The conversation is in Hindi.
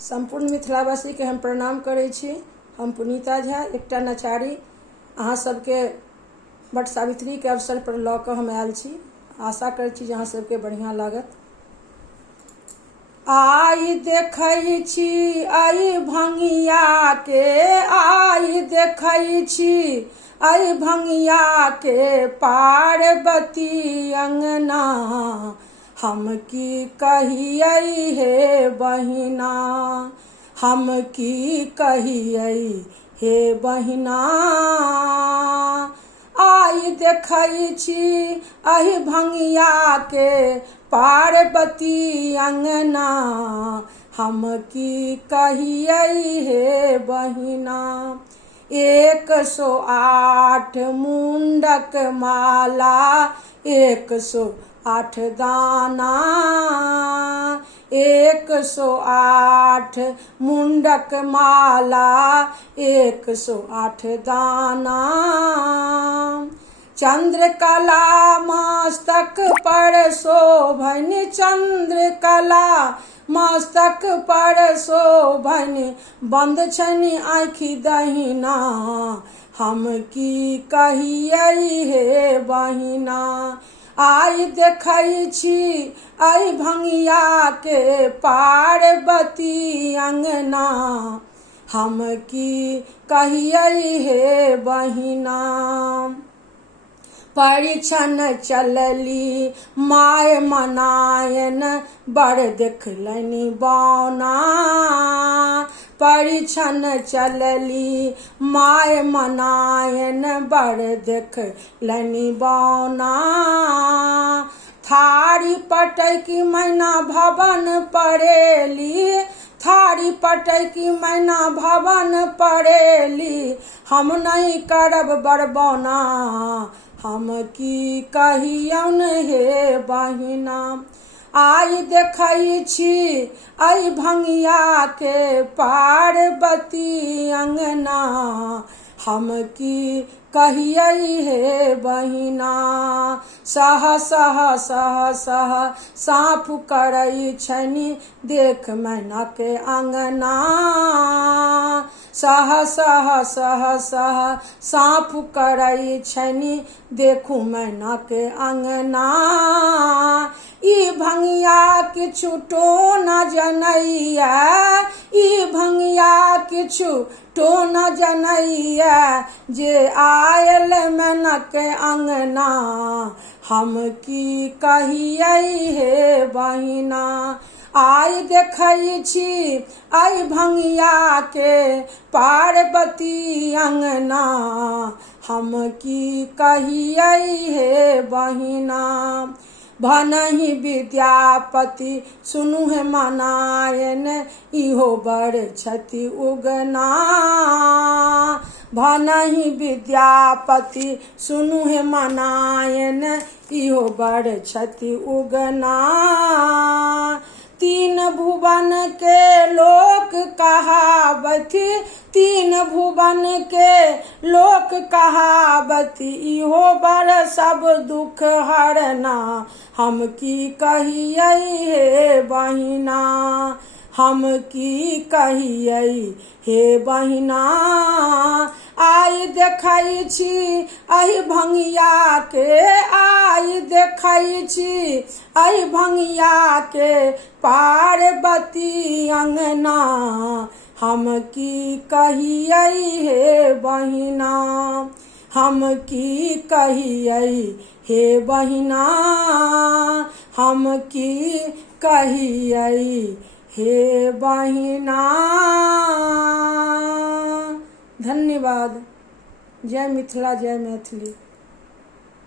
संपूर्ण मिथिलावासी के हम प्रणाम करै छी। हम पुनीता झा, एकटा नचारी अहाँ सबके बट सावित्री के अवसर पर लऽ कऽ हम आयल छी। आशा करै छी जे अहाँ सबके बढ़िया लागत। आई देखै छी आई भंगिया के, आई देखै छी आई भंगिया के पार्वती अंगना। हम की कहियै हे बहिना, हम की कहियै हे बहिना। आई देखै छी आई भंगिया के पार्वती अंगना। हम की कहियै हे बहिना। 108 मुंडक माला, 108 दाना, 108 मुंडक माला, 108 दाना। चंद्रकला मस्तक पर शोभन, चंद्रकला मस्तक पर शोभन, बंद छनि आँखि दहिना। हम की कहियै हे बहिना। आई देखै छी आई भंगिया के पार्वती अंगना। हम की कहियै हे बहिना। परिछन चलली माय मनायन, बड़ देखलनि बौना। परिछन चलली माय मनायन, बड़ देखलनि बौना। थारी पटैकी मैना भवन पड़ेली, थारी पटैकी मैना भवन पड़ेली। हम नहीं करब बरबौना। हम की कहियौन हे बहिना। आई देखै छी आई भंगिया के पार्वती अंगना। हम की कहियै हे बहिना। सह सह सह सह साँप करै छनि, देख मैना के अंगना। सह सह सह सह साँप करै छनि, देखू मैना के अंगना। ई भंगिया किछु टोन जनैया, ई भंगिया किछु टोन जनैया, जे आयल मैना के अंगना। हम की कहियै हे बहिना। आई देखै छी आई भंगिया के पार्वती अंगना। हम की कहियै हे बहिना। भनहि विद्यापति सुनु हे मनायन, इहो बड़ छथि उगना। भनहि विद्यापति सुनु हे मनायन, इहो बड़ छथि उगना। 3 भुवन के लोक कहावथि, 3 भुवन के लोक कहावथि, इहो बड़ सब दुख हरना। हम की कहियै हे बहिना। हम की कहियै हे बहिना। आई देखै छी आई भंगिया के, आई देखै छी आई भंगिया के पार्वती अंगना। हम की कहियै हे बहिना। हम की कहियै हे बहिना। हम की कहियै हे बहिना। धन्यवाद। जय मिथिला, जय मैथिली।